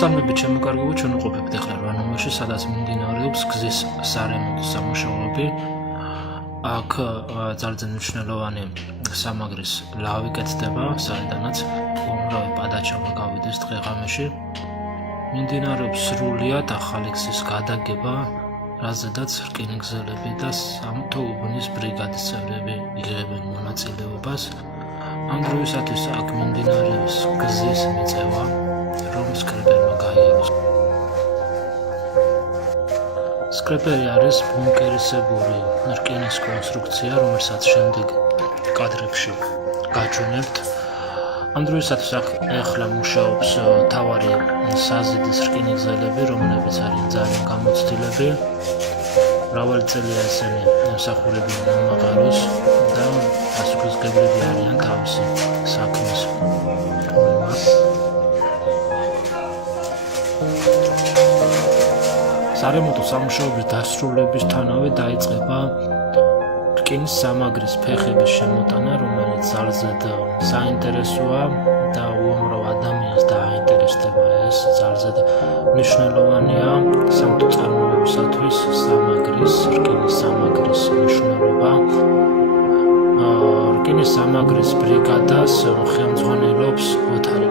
მოგესალმებით ჩემო კარგებო, ჩვენ ვყოფებით ახლა 8 ნომერში, სადაც მიმდინარეობს გზის სარემონტო სამუშაოები. აქ ძალიან მნიშვნელოვანი სამაგრის ლავი კეთდება, საიდანაც უამრავი პადაჩავი გავიდეს დღე-ღამეში. მიმდინარეობს სრულიად ახალი გზის გადაგება, რაზედაც რკინიგზელები და სამთო უბნის ბრიგადის წევრები იღებენ მონაწილეობას. ამ დროისათვის აქ მიმდინარეობს გზის მიწევა, რომ სკრეპერმა გაიაროს. სკრეპერი არის ბუნკერისებური რკინის კონსტრუქცია, რომელსაც შემდეგ კადრებში გაჩვენებთ. ამ დროისათვის ახლა მუშაობს მთავარი საზიდის რკინიგზელები, რომლებიც არიან ძალიან გამოცდილები. მრავალი წელია ესენი ემსახურებიან მომაყაროს და პასუხისმგებლები არიან თავისი საქმის მიმართ. სარემონტო სამუშაოების დასრულებისთანავე დაიწყება რკინის სამაგრის ფეხების შემოტანა, რომელიც ძალზედ საინტერესოა და უამრავ ადამიანს დააინტერესდება. ეს ძალზედ მნიშვნელოვანია სამთო წარმოებისათვის რკინის სამაგრის მნიშვნელობა. რკინის სამაგრის ბრიგადას ხელმძღვანელობს ოთარი